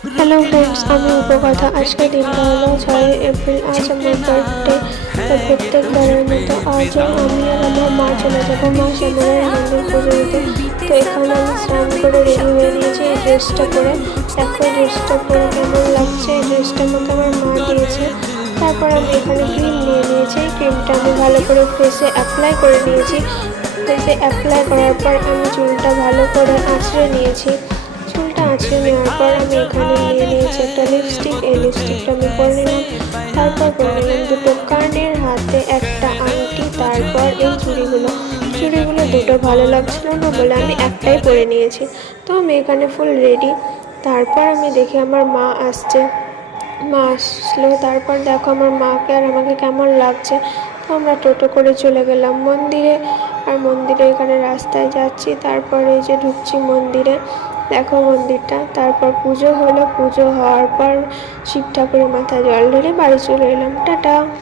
Hello friends, আমি উপকথা। আজকের দিনটা হলো 6 এপ্রিল। আজ আমার বার্থডে। তো প্রত্যেকবারের মতো আজও আমি আর আমার মা চলে যাবো মা শ্যামলের মন্দির পুজো দিতে। তো এখানে আমি স্নান করে রেডি হয়ে নিয়েছি এই ড্রেসটা পরে। দেখো এই ড্রেসটা পরে কেমন লাগছে। এই ড্রেসটা আমাকে আমার মা দিয়েছে। তারপর আমি এখানে ক্রিম নিয়ে নিয়েছি। এই ক্রিমটা আমি ভালো করে ফেসে অ্যাপ্লাই করে নিয়েছি। ফেসে অ্যাপ্লাই করার পর আমি চুলটা ভালো করে আঁচড়ে নিয়েছি। চুলটা আঁচড়ে নেওয়ার পর আমি এখানে নিয়ে নিয়েছি একটা লিপস্টিক। এই লিপস্টিকটা আমি পরে নিলাম। তারপর পরে নিলাম দুটো কানের হাতে একটা আংটি। তারপর এই চুড়িগুলো দুটো ভালো লাগছিল না বলে আমি একটাই পরে নিয়েছি। তো আমি এখানে ফুল রেডি। তারপর আমি দেখি আমার মা আসছে। মা আসলো। তারপর দেখো আমার মাকে আর আমাকে কেমন লাগছে। তো আমরা টোটো করে চলে গেলাম মন্দিরে। আর মন্দিরে এখানে রাস্তায় যাচ্ছি। তারপর এই যে ঢুকছি মন্দিরে। দেখো মন্দিরটা। তারপর পুজো হলো। পুজো হওয়ার পর শিব ঠাকুরের মাথায় জল ঢেলে বাড়ি চলে এলাম। টাটা।